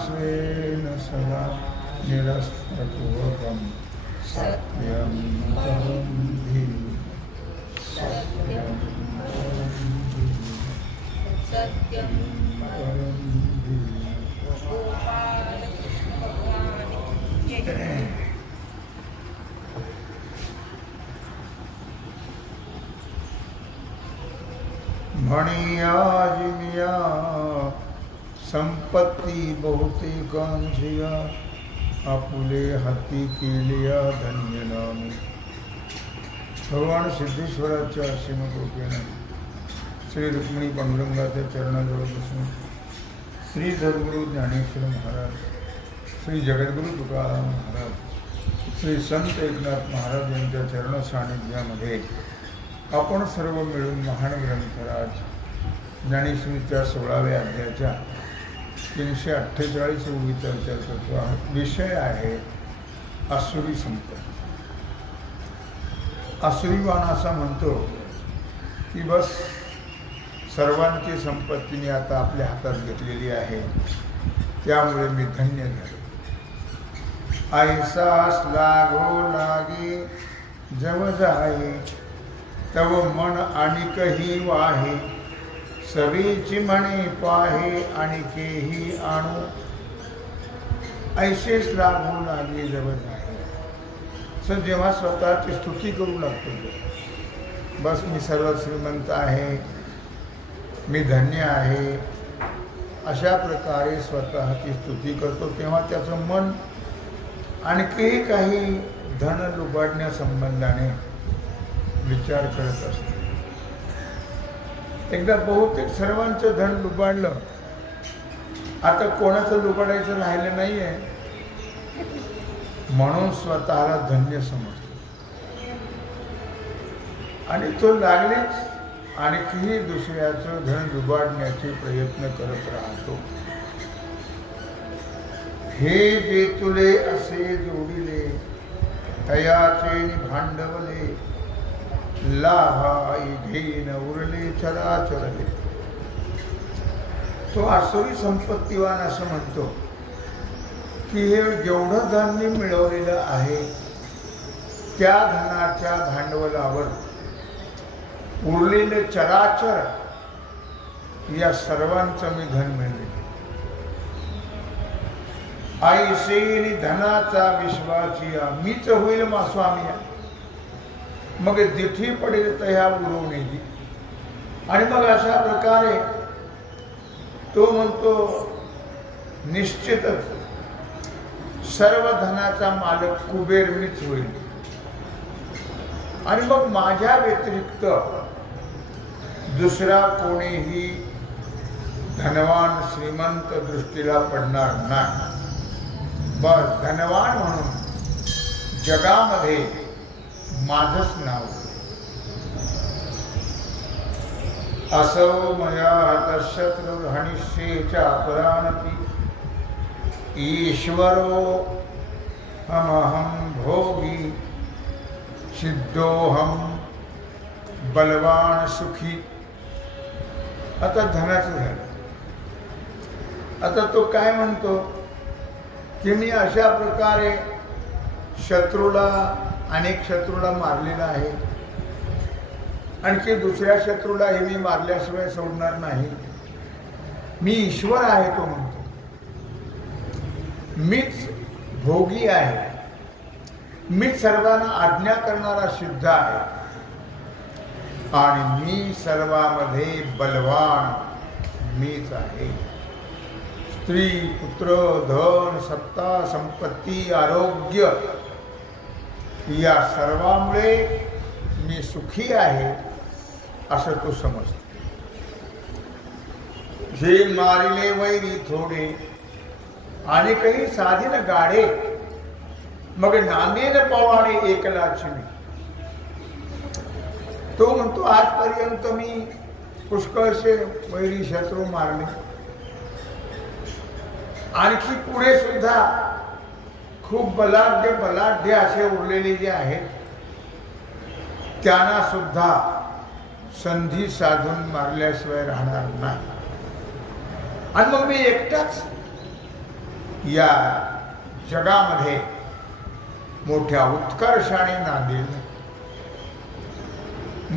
स्वेन सदा निरस्तपूर्वकं सत्यं परं धीमहि सत्यं परं धीमहि। गोपाल कृष्ण भगवान की जय। म्हणिया जिमिया संपत्ती बहुतेकांशिया आपुले हाती केलिया धन्य नामी। भगवान सिद्धेश्वराच्या श्रीमकृपेने श्री रुक्मिणी पांडुरंगाच्या चरणाजवळ बसून श्री सद्गुरू ज्ञानेश्वर महाराज, श्री जगद्गुरू तुकाराम महाराज, श्री संत एकनाथ महाराज यांच्या चरण सानिध्यामध्ये आपण सर्व मिळून महान ग्रंथराज ज्ञानेश्वरीच्या 16व्या अध्यायाच्या 348 ओळीचा विचार करतो आहोत। विषय आहे आसुरी संपत्ती। आसुरीवान असा म्हणतो की बस सर्वांची संपत्तीने आता आपल्या हातात घेतलेली आहे, त्यामुळे मी धन्य झालो। ऐसास लागो लागे जव जाये तव मन आणिकही वाहे सवेची म्हणे पाहे आणिकेही आणू। ऐसेच लागो लागे जव जाये। सर जेव्हा स्वतःची स्तुती करू लागतो, बस मी सर्व श्रीमंत आहे, मी धन्य आहे, अशा प्रकारे स्वतःची स्तुती करतो, तेव्हा त्याचं मन आणखी काही धन लुबाडण्यासंबंधाने विचार करत असते। एकदा बहुतेक सर्वांचं धन लुबाडलं, आता कोणाचं लुबाडायचं राहिलं नाहीये, म्हणून स्वतःला धन्य समजतो आणि तो लागलीच आणखीही दुसऱ्याचं धन लुबाडण्याचे प्रयत्न करत राहतो। हे जे तुले असे जोडिले तयाचे भांडवले लाभाई घेईन उरले चराचरले। तो आसुरी संपत्तीवान असं म्हणतो की हे जेवढं धन मी मिळवलेलं आहे त्या धनाच्या भांडवलावर उरलेले चराचर या सर्वांचं मी धन मिळवे। ऐसेनी धनाचा विश्वाची मीच होईल मा स्वामी, मग दिठी पडेल तया उरवण्याची। आणि मग अशा प्रकारे तो म्हणतो निश्चितच सर्व धनाचा मालक कुबेर मीच होईल आणि मग माझ्या व्यतिरिक्त दुसरा कोणीही धनवान श्रीमंत दृष्टीला पडणार नाही। बस धनवान म्हणून जगामध्ये माझंच नाव। असो मया हतशत्रु हनिष्येच्या अपरानपि ईश्वरो हमहं भोगी सिद्धोहम बलवान सुखी। आता धनाचं झालं, आता तो काय म्हणतो की मी अशा प्रकारे अनेक शत्रूला मारलेला आहे, आणखी दुसऱ्या शत्रूला मी मारल्याशिवाय सोडणार नाही। मी ईश्वर आहे तो म्हणतो, मीच भोगी आहे, मीच सर्वांना आज्ञा करणारा सिद्ध आहे आणि मी सर्वांमध्ये बलवान मीच आहे। स्त्री पुत्र धन सत्ता संपत्ती आरोग्य या सर्वांमुळे मी सुखी आहे असं तो समजतो। जे मारिले वैरी थोडे आणि काही साधीन गाडे मग नांदेन पवाडे एकलाच मी। तो म्हणतो आजपर्यंत मी पुष्कळसे वैरी शत्रू मारले, आणखी पुढे सुद्धा खूप बलाढ्य असे उरलेले जे आहेत त्यांना सुद्धा संधी साधून मारल्याशिवाय राहणार नाही। आणि मग मी एकटाच या जगामध्ये मोठ्या उत्कर्षाने नांदेल.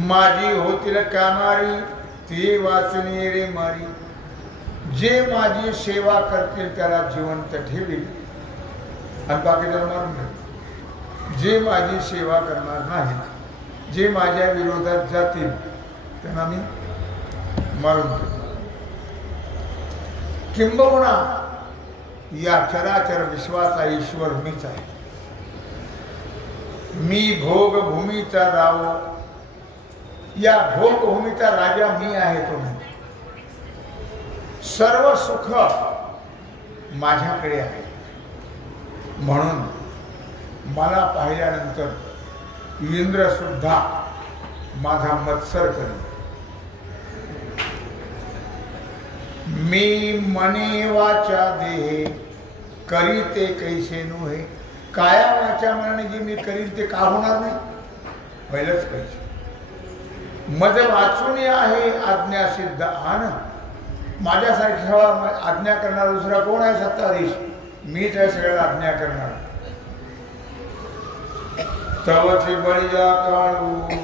माझी होतील कामारी ते वाचणे रे मारी. जे माझी सेवा करतील त्याला जिवंत ठेवील आणि बाकीचं मारून देईल. जे माझी सेवा करणार नाही, जे माझ्या विरोधात जातील त्यांना मी मारून देईल. किंबहुना या चराचर विश्वाचा ईश्वर मीच आहे. मी भोगभूमीचा राव, या भोगभूमीचा राजा मी आहे. तो सर्व सुख माझ्याकडे आहे. म्हणून मला पाहिल्यानंतर इंद्र सुद्धा माझा मत्सर करेल. मी मने वाचा देहे करीते कैसे नुहे. काया वाचा मनाने जे मी करील ते का होणार नाही? पहिलंच पाहिजे. मज वाचून आहे आज्ञा सिद्ध आन. माझ्यासारखी आज्ञा करणारा दुसरा कोण आहे? सत्ताधीश मीच आहे सगळ्याला आज्ञा करणार. तवचे बळीया काळू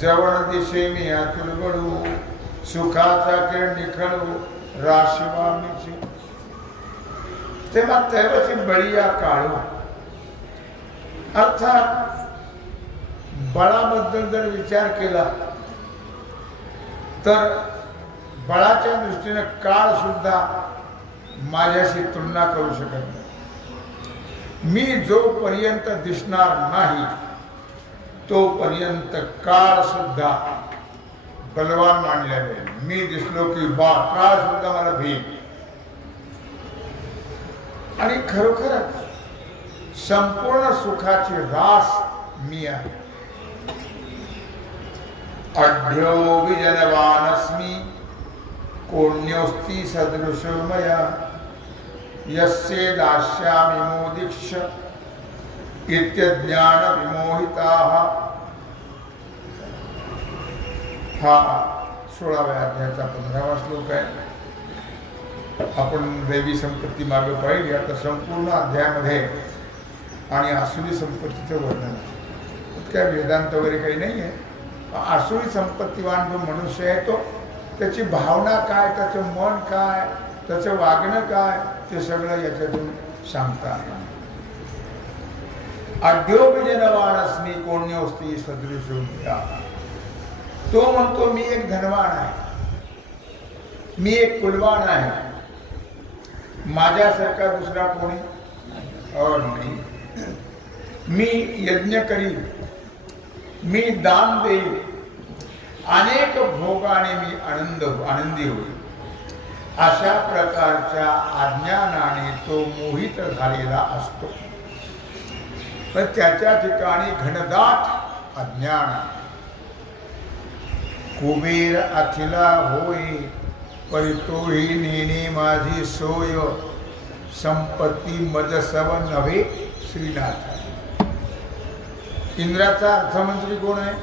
जवळ दिशे मी आतुर बळू. सुखाचा किरण निखळू राशिवामीची. तेव्हा तैवची बळीया काळू अर्थात बळाबद्दल जर विचार केला तर बळाच्या दृष्टीने काळ सुद्धा माझ्याशी तुलना करू शकत नाही. मी जोपर्यंत दिसणार नाही तोपर्यंत काळ सुद्धा बलवान मानल्या जाईल. मी दिसलो की काळ सुद्धा मला भीम. आणि खरोखर संपूर्ण सुखाची रास मी आहे. अढ्यो विजनवानस्मी कोण्योस्ति सदृशो मया. यस्य दास्यामि मोदिक्ष इत्यज्ञान विमोहिताः. हा 16व्या अध्यायाचा 15वा श्लोक आहे. आपण दैवी संपत्ती मागे पाहिली. आता संपूर्ण अध्यायामध्ये आणि आसुरी संपत्तीचं वर्णन आहे. काय वेदांत वगैरे काही नाही आहे. आसुरी संपत्तीवान जो मनुष्य आहे तो त्याची भावना काय, त्याचं मन काय, त्याचं वागणं काय, ते सगळं याच्यातून सांगता. अद्योभिजनवानस्मी कोण्योस्ति सदृशो मया. तो म्हणतो मी एक धनवान आहे, मी एक कुलवान आहे, माझ्यासारखा दुसरा कोणी और नाही. मी यज्ञ करीन, मी दान देईन, अनेक भोगाने मी आनंदी होईल. अशा प्रकारच्या अज्ञानाने तो मोहित झालेला असतो. पण त्याच्या ठिकाणी घनदाट अज्ञान आहे. कुबेर अखिला होय परी तोही नेणे माझी सोय. संपत्ती मजसव नव्हे श्रीनाथ. इंद्राचा अर्थमंत्री कोण आहे?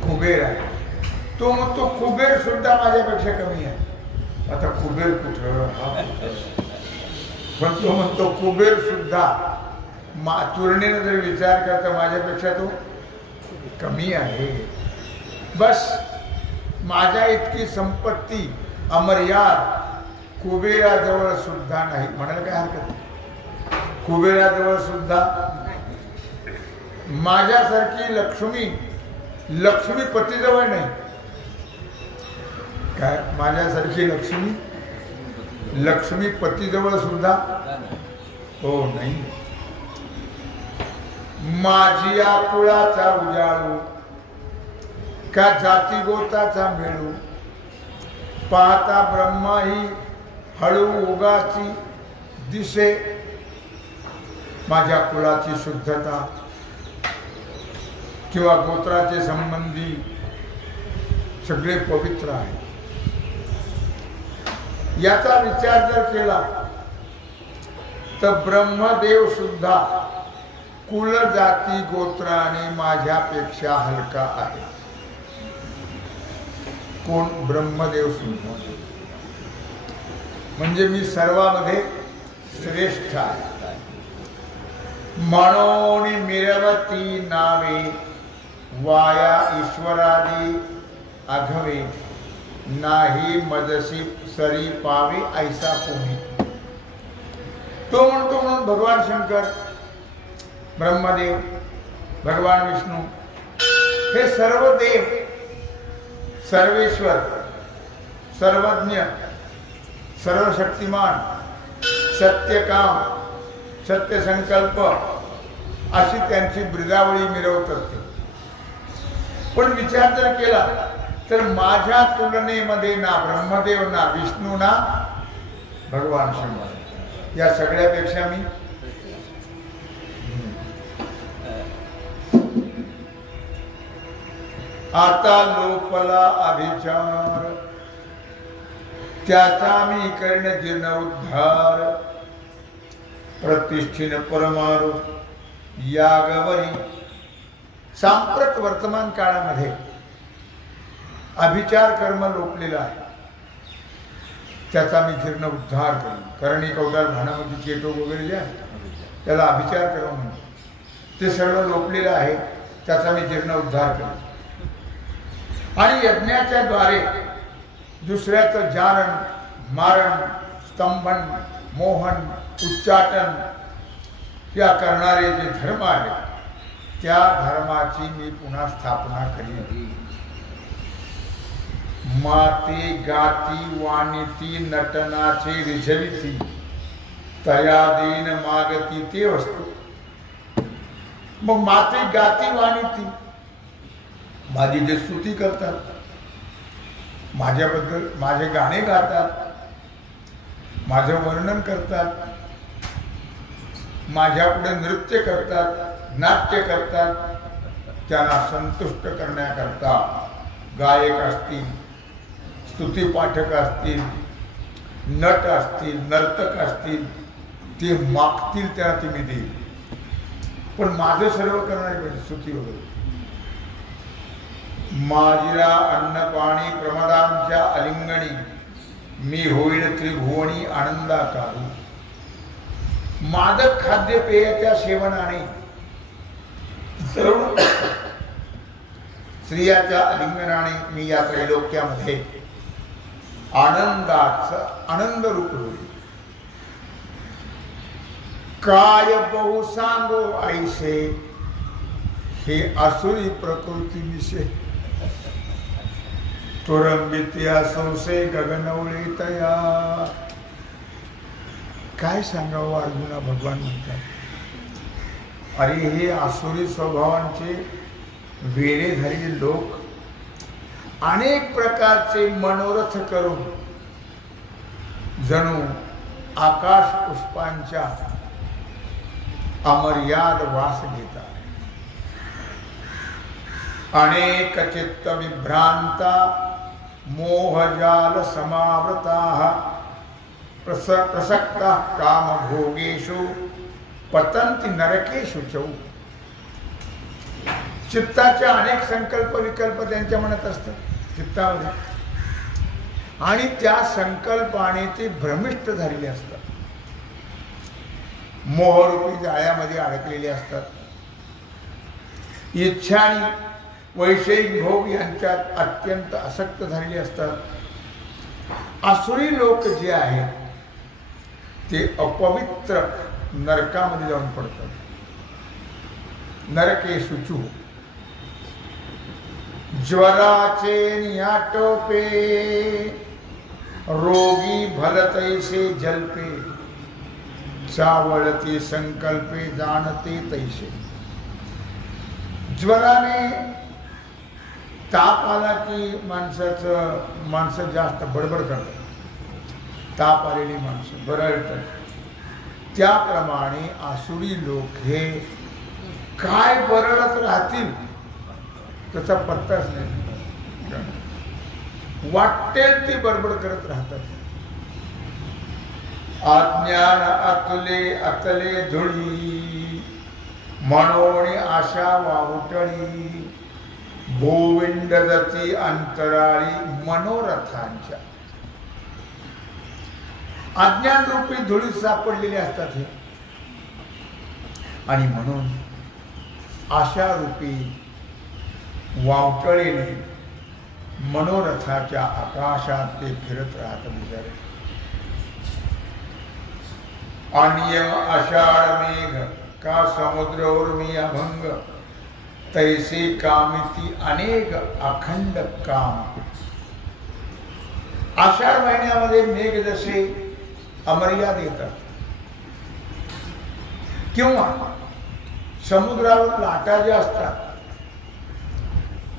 कुबेर आहे. तो म्हणतो कुबेर सुद्धा माझ्यापेक्षा कमी आहे. आता कुबेर कुठं हा पण तो म्हणतो कुबेर सुद्धा तुलनेने जर विचार करता माझ्यापेक्षा तो कमी आहे. बस माझ्या इतकी संपत्ती अमर्याद कुबेराजवळ सुद्धा नाही. म्हणायला काय हरकत नाही. कुबेराजवळ सुद्धा माझ्यासारखी लक्ष्मीपतीजवळ नाही. काय माझ्यासारखी लक्ष्मीपतीजवळ सुद्धा हो नाही. माझी कुळाचा उजाळू का जाती गोताचा मेळू. पाहता ब्रह्मा ही हळू उगाची दिसे. माझ्या कुळाची शुद्धता किंवा गोत्राचे संबंधी सगळे पवित्र आहे. याचा विचार जर केला तर ब्रह्मदेव सुद्धा कुल जाती गोत्राने माझ्यापेक्षा हलका आहे. कोण? ब्रह्मदेव सुद्धा. म्हणजे मी सर्वांमध्ये श्रेष्ठ आहे. म्हणून मिरवती नावे वाया ईश्वरादी आघवे नाही मजसी सरी पावे ऐसा कोणी. तो म्हणतो म्हणून भगवान शंकर, ब्रह्मदेव, भगवान विष्णू हे सर्व देव, सर्वेश्वर, सर्वज्ञ, सर्वशक्तिमान, सत्यकाम, सत्य संकल्प अशी त्यांची ब्रिदावळी मिरवतात ते. पण विचार जर केला तर माझ्या तुलनेमध्ये ना ब्रह्मदेव, ना विष्णू, ना भगवान शंकर, या सगळ्यापेक्षा मी आता लोपला अभिचार त्याचा मी कर्ण जीर्ण उद्धार. प्रतिष्ठिन परमारू यागवरी. सांप्रत वर्तमान काळामध्ये अभिचार कर्म लोपलेला आहे, त्याचा मी जीर्ण उद्धार करेन. करणी कौटार भानामध्ये चेटो वगैरे जे आहे त्याला अभिचार कर्म म्हणतो. ते सर्व लोपलेलं आहे, त्याचा मी जीर्ण उद्धार करेन. आणि यज्ञाच्या द्वारे दुसऱ्याचं जारण, मारण, स्तंभन, मोहन, उच्चाटन या करणारे जे धर्म आहेत त्या धर्माची मी पुन्हा स्थापना करीन. माते गाती वाणीती नटनाचे रिझविती तया देन मागती ते वस्तू. मग माते गाती वाणीती माझी जे स्तुती करतात, माझ्याबद्दल माझे गाणे गातात, माझं वर्णन करतात, माझ्या पुढे नृत्य करतात, नाट्य करतात, त्यांना संतुष्ट करण्याकरता गायक असतील, स्तुतीपाठक असतील, नट असतील, नर्तक असतील, ते मागतील त्याला ते मी देईल. पण माझं सर्व करणारे पाहिजे स्तुती वगैरे. माझिरा अन्न पाणी प्रमदांच्या अलिंगणी मी होईल त्रिभुवनी आनंदाकारी. मादक खाद्यपेयाच्या सेवनाने सर्व स्त्रियाच्या अलिंगनाने मी या त्रैलोक्यामध्ये आनंद रूप होईल. काय बहु सांगो ऐसे हे आसुरी प्रकृती मिशे. तुरंबित्या सौसे गगनवळे तया. काय सांगावं अर्जुना, भगवान म्हणतात. अरे हे आसुरी स्वभावांचे वेडे झालेले लोक अनेक प्रकारचे मनोरथ करून जणू आकाश पुष्पांच्या अमर्याद वास घेतात. अनेक चित्त विभ्रांता मोहजाल समावृता प्रसक्ता काम भोगेषु पतंती नरकेषु चौ. चित्ताचे अनेक संकल्प विकल्प त्यांच्या मनात असतात चित्तामध्ये, आणि त्या संकल्पाने ते भ्रमिष्ट झालेले असतात, मोहरूपी जाळ्यामध्ये अडकलेले असतात. इच्छा आणि वैषयिक भोग यांच्यात अत्यंत आसक्त झालेले असतात. आसुरी लोक जे आहेत ते अपवित्र नरकामध्ये जाऊन पडतात. नरके शुचू. ज्वराचे नियाटोपे रोगी भलतैसे जल्पे चावळते संकल्पे जाणते तैसे. ज्वराने ताप आला की माणसं जास्त बडबड करतात. ताप आलेली माणसं बरळतात. त्याप्रमाणे आसुरी लोक हे काय बरळत राहतील त्याचा पत्ताच नाही. वाटेल ती बडबड करत राहतात. अज्ञान अतले धुळी म्हणून आशा वावटळी. गोविंद दती अंतराळी मनोरथांच्या. अज्ञान रूपी धुळीत सापडलेले असतात हे. आणि म्हणून आशा रूपी वावटळीने मनोरथाच्या आकाशात ते फिरत राहत बिचारे. अन्य आषाढ मेघ का समुद्रावर मी अभंग, तैसे कामिती अनेक अखंड काम. आषाढ महिन्यामध्ये मेघ जसे अमर्याद येतात किंवा समुद्रावर लाटा ज्या असतात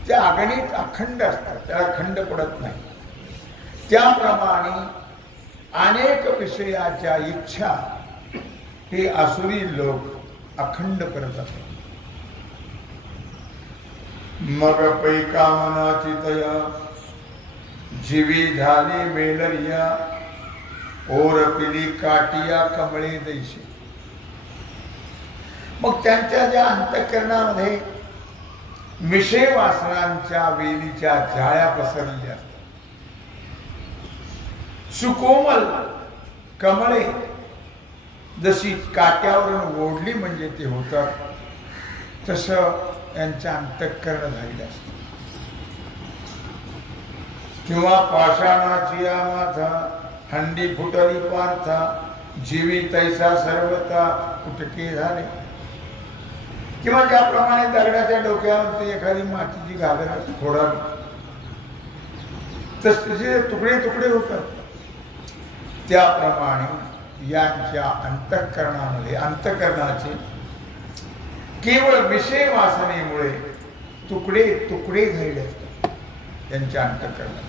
त्या अगणित अखंड असतात, त्याला खंड पडत नाही. त्याप्रमाणे अनेक विषयाच्या इच्छा हे आसुरी लोक अखंड करत असतात. मग पै कामनाची तया जीवी झाली मेलरिया, ओर पिली काटिया कमळे दैशी. मग त्यांच्या ज्या अंतःकरणामध्ये विषय वासनांच्या वेलीच्या जाळ्या पसरलेल्या असतात. सुकोमल कमळे जशी काट्यावरून ओढली म्हणजे ते होतात, तसं यांचं अंतःकरण झालेलं असतं. किंवा पाषाणाची माथा हंडी फुटली पार्था, जीवी तैसा सर्वता कुटके झाले. किंवा ज्याप्रमाणे दगडाच्या डोक्यावरती एखादी मातीची घागर फोडावी तसे तुकडे तुकडे होतात, त्याप्रमाणे यांच्या अंतःकरणामध्ये अंतःकरणाचे केवळ विषय वासनेमुळे तुकडे तुकडे झालेले असतात त्यांच्या अंतःकरणात.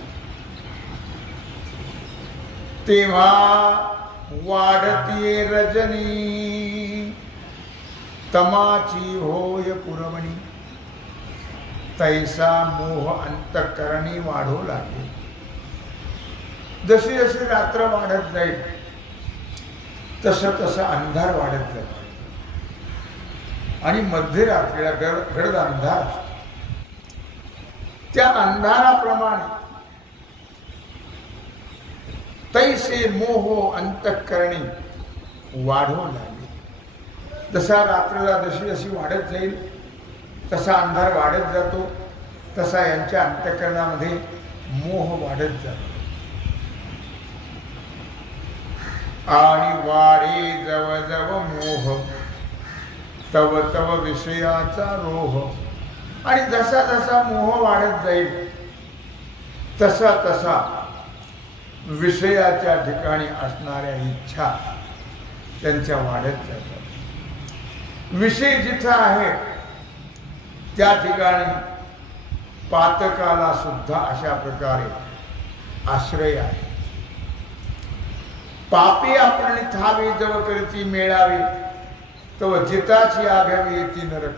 तेव्हा वाढती रजनी तमाची होय पुरवणी, तैसा मोह अंतःकरणी वाढू लागले. जशी जशी रात्र वाढत जाईल तसं तसं अंधार वाढत जातो आणि मध्यरात्रीला गडद अंधार असतो. त्या अंधाराप्रमाणे तैसे मोह अंतःकरणी वाढू लागले. जसा रात्रीला जशी जशी वाढत जाईल तसा अंधार वाढत जातो, तसा यांच्या अंतःकरणामध्ये मोह वाढत जातो. आणि वाढे जवळजवळ मोह तव तव विषयाचा रोह. आणि जसा जसा मोह वाढत जाईल तसा तसा विषयाच्या ठिकाणी असणाऱ्या इच्छा त्यांच्या वाढत जातात. विषय जिथं आहे त्या ठिकाणी पातकाला सुद्धा अशा प्रकारे आश्रय आहे. पापी आपण थावे जव करती मेळावे, तव जिताची आघावी येती नरक.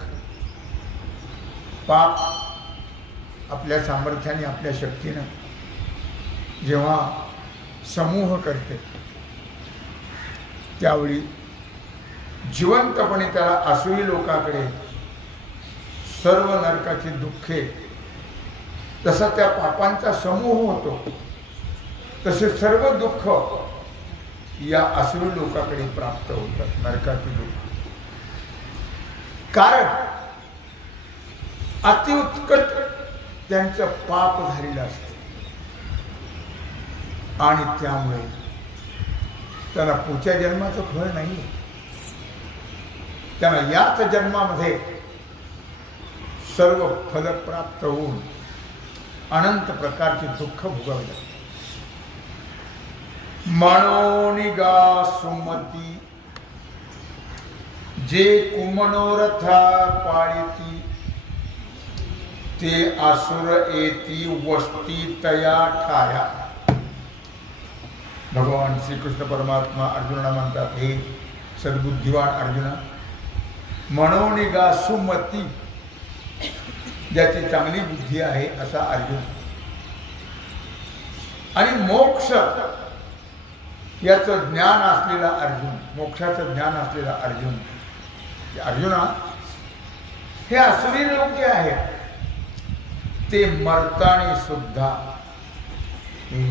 पाप आपल्या सामर्थ्याने आपल्या शक्तीनं जेव्हा समूह करते त्यावेळी जिवंतपणे त्याला आसुरी लोकांकडे सर्व नरकाची दुःखे, जसा त्या पापांचा समूह होतो तसे सर्व दुःख या आसुरी लोकांकडे प्राप्त होतात, नरकाची दुःख. कारण अतिउत्कट त्यांचं पाप झालेलं असतं आणि त्यामुळे त्याला पुढच्या जन्माचं फळ नाही. त्यांना याच जन्मामध्ये सर्व फल प्राप्त होऊन अनंत प्रकारचे दुःख भोगावे लागते. मनोनिगा सुमती जे कुमनोरथा पाळिती, ते आसुर येती वस्ती तया ठाया. भगवान श्रीकृष्ण परमात्मा अर्जुनाला म्हणतात, हे सद्बुद्धिवान अर्जुना, मनोनिगा सुमती, ज्याची चांगली बुद्धी आहे असा अर्जुन, आणि मोक्ष याचं ज्ञान असलेला अर्जुन, मोक्षाचं ज्ञान असलेला अर्जुन. अर्जुना, हे आसुरी लोक जे आहेत ते मरताना सुद्धा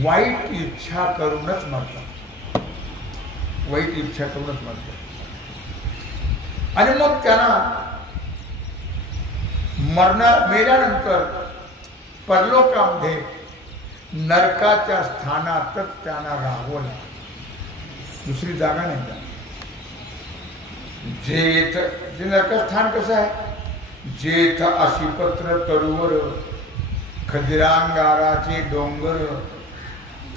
वाईट इच्छा करूनच मरतात. वाईट इच्छा करूनच म्हणतो. आणि मग त्यांना मेल्यानंतर परलोकामध्ये नरकाच्या स्थानातच त्यांना राहावं लागतं. दुसरी जागा नाही का. जेथ जे नरकस्थान कसं आहे, जेथ अशिपत्र तरुवर खदिरांगाराचे डोंगर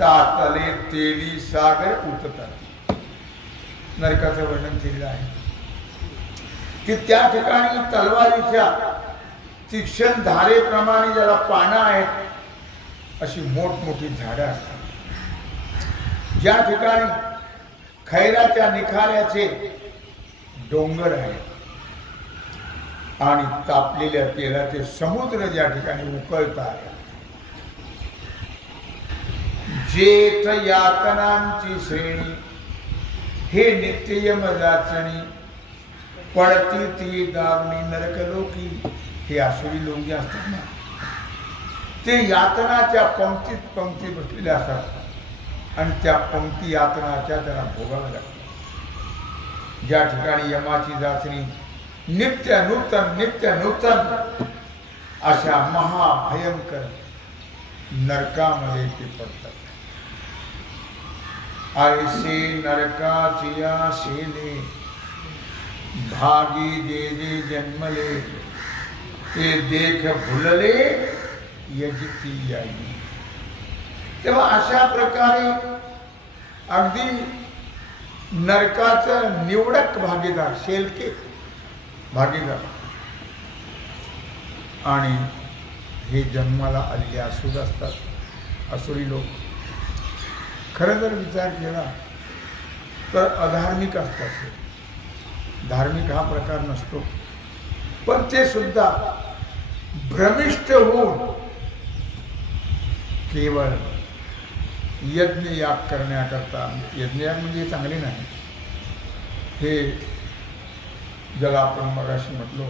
तातले तेली सागर उततात. नरकाचं वर्णन केलेलं आहे की त्या ठिकाणी तलवारीच्या तीक्ष्ण धारेप्रमाणे ज्याला पानं आहेत अशी मोठमोठी झाडं असतात. ज्या ठिकाणी खैराच्या निखाऱ्याचे डोंगर आहेत आणि तापलेल्या तेलाचे समुद्र ज्या ठिकाणी उकळत आहे. जेथ यातनांची श्रेणी हे नित्ययम जाचणी पडती ती दावणी नरकलोकी. हे आसुरी लोक जे असतात ना ते यातनाच्या पंक्तीत बसलेले असतात आणि त्या पंक्ती यातनाच्या त्याला भोगाव्या लागतात. ज्या ठिकाणी यमाची जाचणी नित्य नूतन अशा महाभयंकर नरकामध्ये ते पडतात. ऐसे नरकाचिया शेले भागी जे जन्मले ते देख भुलले यजती याई. तेव्हा अशा प्रकारे अगदी नरकाचं निवडक भागीदार, शेलके भागीदार आणि हे जन्माला आलेले असुर असतात, असुरी लोक. खरं जर विचार केला तर अधार्मिक असतात. धार्मिक हा प्रकार नसतो, पण ते सुद्धा भ्रमिष्ट होऊन केवळ यज्ञयाग करण्याकरता. यज्ञयाग म्हणजे चांगले नाही, हे ज्याला आपण मगाशी म्हटलो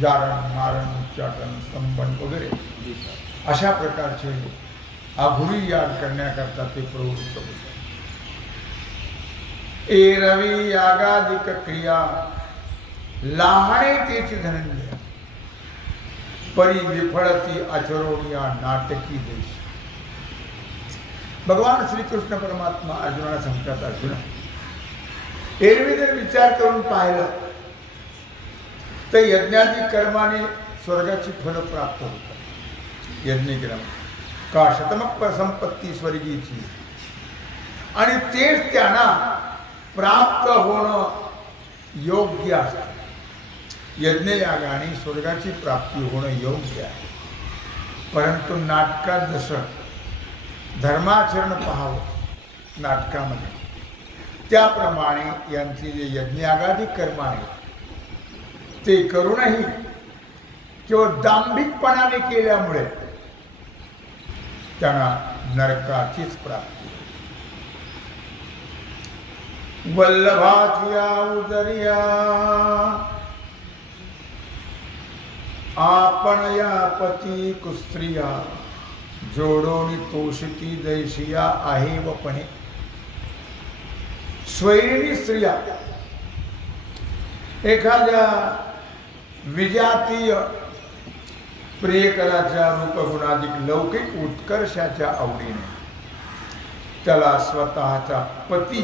जारण मारण उच्चाटन स्तंभन वगैरे अशा प्रकारचे आघुरी याग करण्याकरता ते प्रवृत्त होते. एरवी यागाधिक क्रिया लहाणे तेची धनंजय परी विफळती आचरोनिया नाटकी देश. भगवान श्रीकृष्ण परमात्मा अर्जुनाला सांगतात, अर्जुना एरवी जर विचार करून पाहिलं तर यज्ञादी कर्माने स्वर्गाची फलं प्राप्त होतात. यज्ञ केला का शतमक संपत्ती स्वर्गीची आणि तेच त्यांना प्राप्त होणं योग्य असतं. यज्ञयागाने स्वर्गाची प्राप्ती होणं योग्य आहे. परंतु नाटकात जसं धर्माचरण पाहावं नाटकामध्ये, त्याप्रमाणे यांचे जे यज्ञयागादी कर्म आहेत ते करूनही केवळ दांभिकपणाने केल्यामुळे त्यांना नरकाचीच प्राप्ती. वल्लभाचिया उदरिया आपण या पती कुस्त्रिया जोडोनी तोषती दैशिया आहे वपणे. स्वैरिणी स्त्रिया एखाद्या विजातीय प्रियकराच्या रूपगुणाधिक लौकिक उत्कर्षाच्या आवडीने त्याला स्वतःचा पती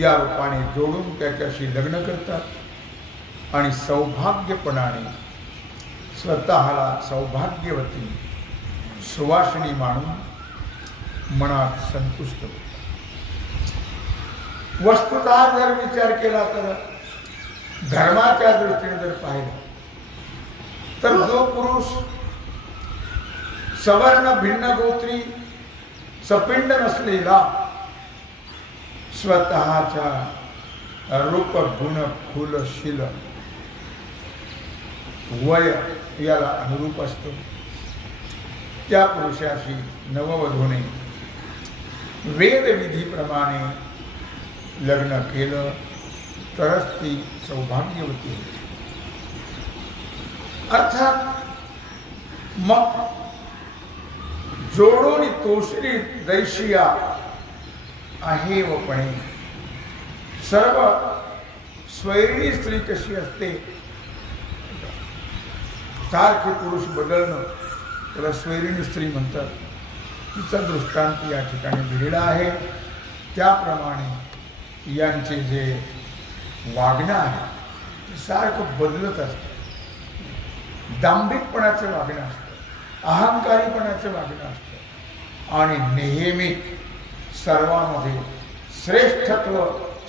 या रूपाने जोडून त्याच्याशी लग्न करतात आणि सौभाग्यपणाने स्वतःला सौभाग्यवती सुवासिनी मानून मनात संतुष्ट होतात. वस्तुतः जर विचार केला तर धर्माच्या दृष्टीने जर पाहिलं तर जो पुरुष सवर्ण भिन्न गोत्री सपिंड नसलेला स्वतःच्या रूप गुण फुलशील वय याला अनुरूप असतो, त्या पुरुषाशी नववधूने वेदविधीप्रमाणे लग्न केलं तरच ती सौभाग्यवती होती. अर्थात मग जोडून तोषरी दैशिया आहे वपणे सर्व स्वैरिणी स्त्री कशी असते, सारखे पुरुष बदलणं त्याला स्वैरिणी स्त्री म्हणतात. तिचा दृष्टांत या ठिकाणी दिलेला आहे. त्याप्रमाणे यांचे जे वागणं आहे ते सारखं बदलत असतं. दांभिकपणाचं वागणं असतं, अहंकारीपणाचं वागणं असतं आणि नेहमी सर्वांमध्ये श्रेष्ठत्व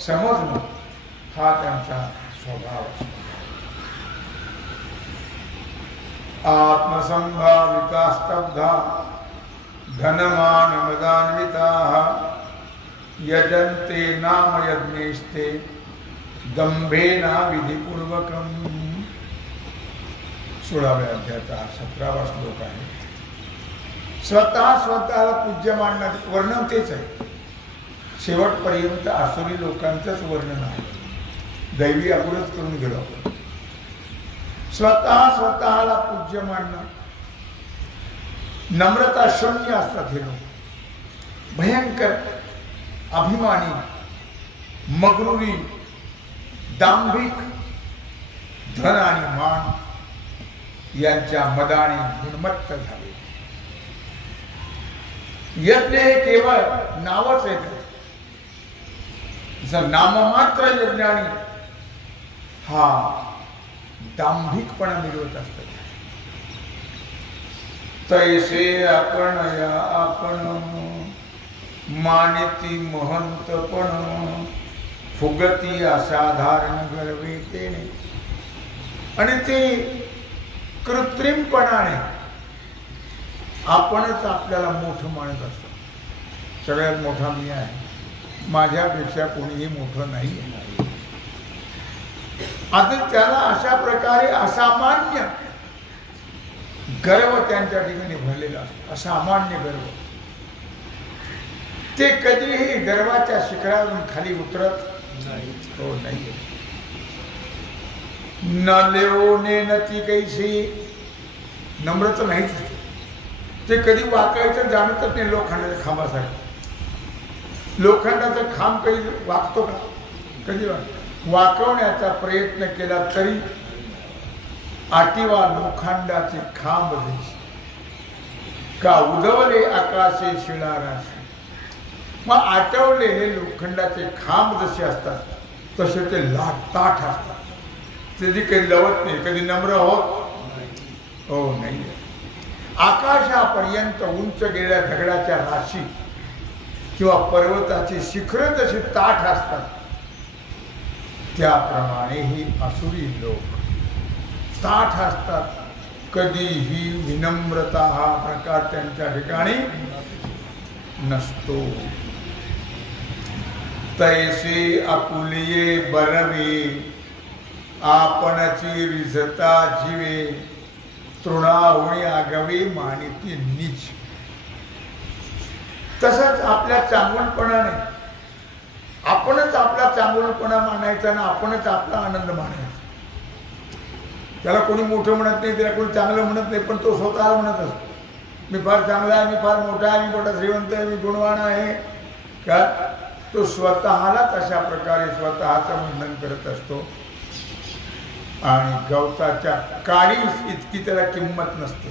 समजणं हा त्यांचा स्वभाव असतो. आत्मसंभाविता स्तब्धा धनमान मदान्विताः यजन्ते नाम यज्ञेस्ते दंभेना विधिपूर्वकम. 16व्या अध्यायाचा 17वा श्लोक आहे. स्वतःला पूज्य मानणार वर्णन तेच आहे. शेवटपर्यंत आसुरी लोकांचंच वर्णन आहे. दैवी अगोदरच करून गेलो आपण. स्वतःला पूज्य मानणं, नम्रता शून्य असतात हे लोक. भयंकर अभिमानी, मगरुरी, दांभिक, धन आणि मान यांच्या मदाने गुणमत्त झाले. यज्ञ हे केवळ नावच आहे. जर नाममात्र यज्ञानी हा दांभिकपणा मिळवत असतात. तैसे आपण या आपण मानिती महंतपण फुगती असाधारण गर्वे तेने. आणि ते कृत्रिमपणाने आपणच आपल्याला मोठं मानत असतो. सगळ्यात मोठा मी आहे, माझ्यापेक्षा कोणीही मोठं नाही आहे. आता त्याला अशा प्रकारे असामान्य गर्व त्यांच्या ठिकाणी भरलेला असतो. असामान्य गर्व. ते कधीही गर्वाच्या शिखरावरून खाली उतरत नाही. हो नाही. न लेवणे न ती कैसी नम्रता नाहीच. ते कधी वाकायचं जाणतच नाही. लोखंडाच्या खांबासाठी लोखंडाचा खांब कधी वाकतो का? कधी वाकवण्याचा प्रयत्न केला तरी आटिवा लोखंडाचे खांब का उदवले आकाशे शिळाराशी. मग आटवलेले लोखंडाचे खांब जसे असतात तसे ते ताठ असतात. ते कधी लवत नाही, कधी नम्र हो नाही. आकाशापर्यंत उंच गेलेल्या दगडाच्या राशी किंवा पर्वताची शिखरं जशी ताठ असतात त्याप्रमाणे ही आसुरी लोक ताठ असतात. कधीही विनम्रता हा प्रकार त्यांच्या ठिकाणी नसतो. तैसे आपुलिये बरवे आपणची रिझता जीवे तृणावणी आगवे मानिती नीच. तसंच आपल्या चांगुलपणाने आपणच आपला चांगुलपणा मानायचा आणि आपणच आपला आनंद मानायचा. त्याला कोणी मोठं म्हणत नाही, त्याला कोणी चांगलं म्हणत नाही, पण तो स्वतःला म्हणत असतो मी फार चांगला आहे, मी फार मोठा आहे, मी मोठा श्रीमंत आहे, मी गुणवान आहे. का तो स्वतःलाच अशा प्रकारे स्वतःचं वर्णन करत असतो. आणि गवताच्या काळीस इतकी त्याला किंमत नसते,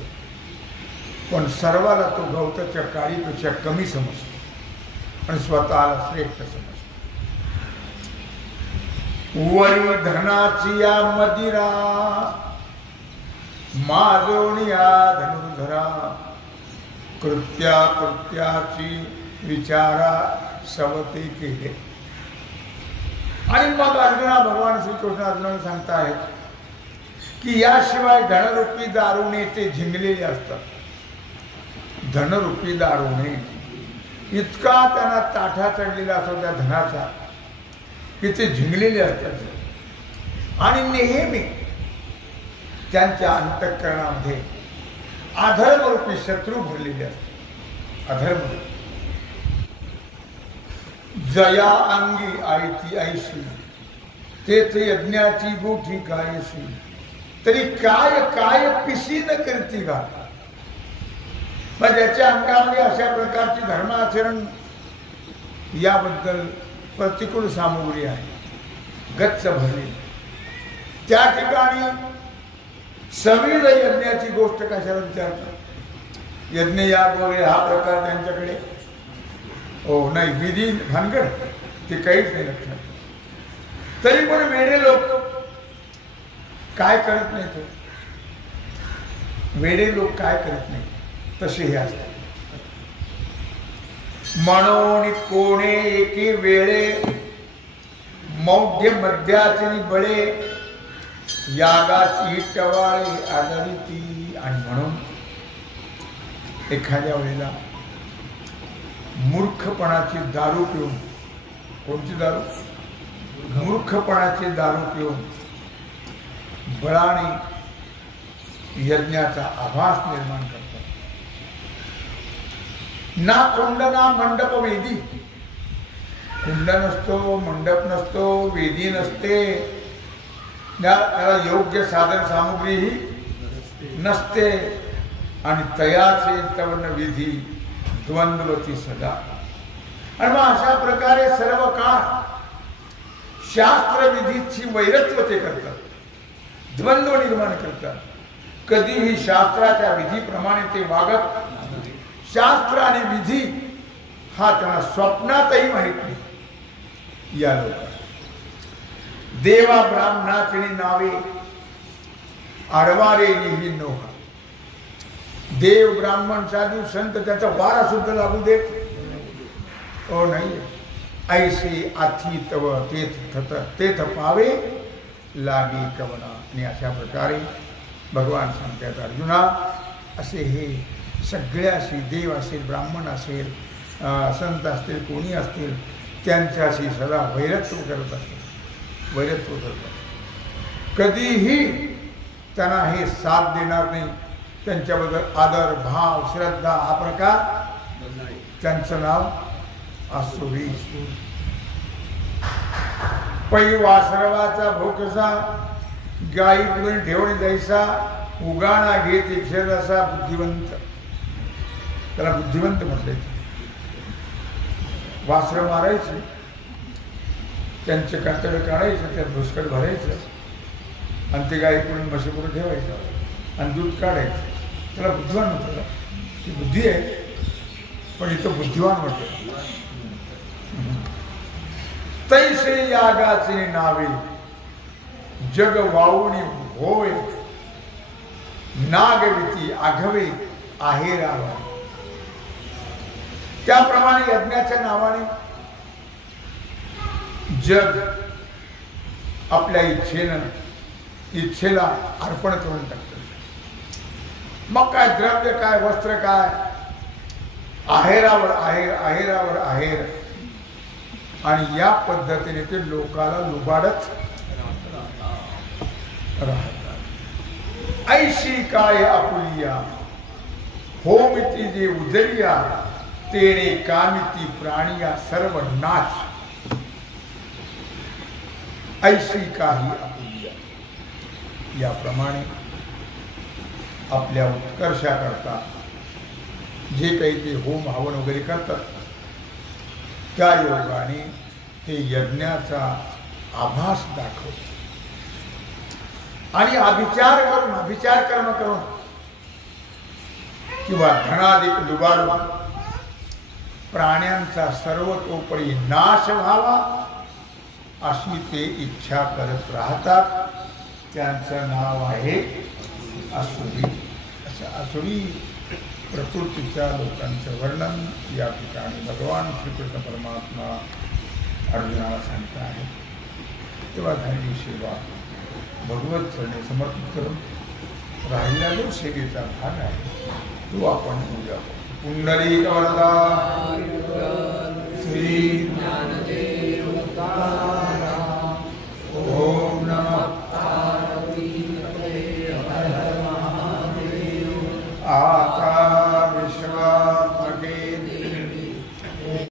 पण सर्वाला तो गवताच्या काळीपेक्षा कमी समजतो आणि स्वतःला श्रेष्ठ समजतो. वरी धनाची या मदिरा माजोनिया धनुर्धरा कृत्याची विचारा सवते केले. आणि मग अर्जुना भगवान श्रीकृष्ण अर्जुनाला सांगतायत की याशिवाय धनरूपी दारूने ते झिंगलेले असतात. धनरूपी दारूने इतका त्यांना ताठा चढलेला असतो त्या धनाचा की ते झिंगलेले असतात. आणि नेहमी त्यांच्या अंतःकरणामध्ये अधर्मरूपी शत्रू भरलेले असतात. अधर्म जया अंगी आयती ऐशी तेथे यज्ञाची गोठी गायशी तरी काय काय पिशी न करती का. मग ज्याच्या अंगामध्ये अशा प्रकारची धर्माचरण याबद्दल प्रतिकूल सामुग्री आहे, गच्च भरली. त्या ठिकाणी सविध यज्ञाची गोष्ट कशाला विचारतात? यज्ञयाग वगैरे हा प्रकार त्यांच्याकडे हो नाही, विधी भानगड ते काहीच नाही लक्षात. तरी पण वेडे लोक काय करत नाही, तो वेडे लोक काय करत नाही तसे हे असतात. म्हणून कोणे एके वेळे मौढ्य मध्याचे बळे यागाची टवाळे आदरिती. आणि म्हणून एखाद्या वेळेला मूर्खपणाची दारू पिऊन, कोणती दारू? मूर्खपणाची दारू पिऊन बळाने यज्ञाचा आभास निर्माण करतात. ना कुंड ना मंडप वेदी, कुंड नसतो, मंडप नसतो, वेदी नसते, त्याला योग्य साधन सामुग्रीही नसते. आणि तयाचे तवन विधी द्वंद्वती सदा. आणि मग अशा प्रकारे सर्व काळ शास्त्रविधीची वैरत्व ते करतात, द्वंद्व निर्माण करतात. कधीही शास्त्राच्या विधीप्रमाणे ते वागत, शास्त्र आणि विधी हा त्यांना स्वप्नातही माहित नाही. या लोकांना देवा ब्राह्मणाची नावे आडवारे ही नोहा. देव ब्राह्मण साधू संत त्याचा वारा सुद्धा लागू देत हो नाही. ऐसे आथी तव तेथ पावे लागे कवना. आणि अशा प्रकारे भगवान सांगतात, अर्जुना असे हे सगळ्याशी, देव असेल, ब्राह्मण असेल, संत असतील, कोणी असतील, त्यांच्याशी सदा वैरत्व करत असतात, वैरत्व करतात. कधीही त्यांना हे साथ देणार नाही. त्यांच्याबद्दल आदर, भाव, श्रद्धा हा प्रकार, त्यांचं नाव आसुरी. पै वासरवाचा भोकसा गाई पुढे ठेवणे जायचा, उगाणा घेत इच्छेचा बुद्धिवंत. त्याला बुद्धिवंत म्हटले. वासर मारायचे, त्यांचे कातडे काढायचं, त्यात भुसकट भरायचं आणि ते गाई पुढे म्हशीपुढे ठेवायचं आणि दूध काढायचं. त्याला बुद्धिवान म्हणतात. ती बुद्धी आहे, पण इथं बुद्धिवान म्हणतात. तैसे यागाचे नावे जग वावणी होय, नागविती आघवे आहेरावा. त्याप्रमाणे यज्ञाच्या नावाने जग आपल्या इच्छेला अर्पण करून टाकतं. मग काय द्रव्य, काय वस्त्र, काय आहेरावर आहेर, आहेरावर आहेर. आणि या पद्धतीने ते लोकाला लुबाडत राहतात. ऐशी काय आपुलिया होमिती जे उदरिया, तेणे कामिती प्राणिया सर्व नाश. ऐशी काही आपुलिया. याप्रमाणे आपल्या उत्कर्षाकरता जे काही ते होम हवन वगैरे करतात, त्या योगाने ते यज्ञाचा आभास दाखवतात. आणि अभिचार कर्म करून किंवा धनाधिक लुबाडून प्राण्यांचा सर्वतोपरी नाश व्हावा अशी ते इच्छा करत राहतात. त्यांचं नाव आहे आसुरी. अशा आसुरी प्रकृतीच्या लोकांचं वर्णन या ठिकाणी भगवान श्रीकृष्ण परमात्मा अर्जुनाला सांगता आहे. तेव्हा झालेली सेवा भगवत चरणी समर्पित करून राहिलेला जो सेवेचा भाग आहे तो आपण पूजा करू. पुंडलिक वरदा श्री ज्ञानदेव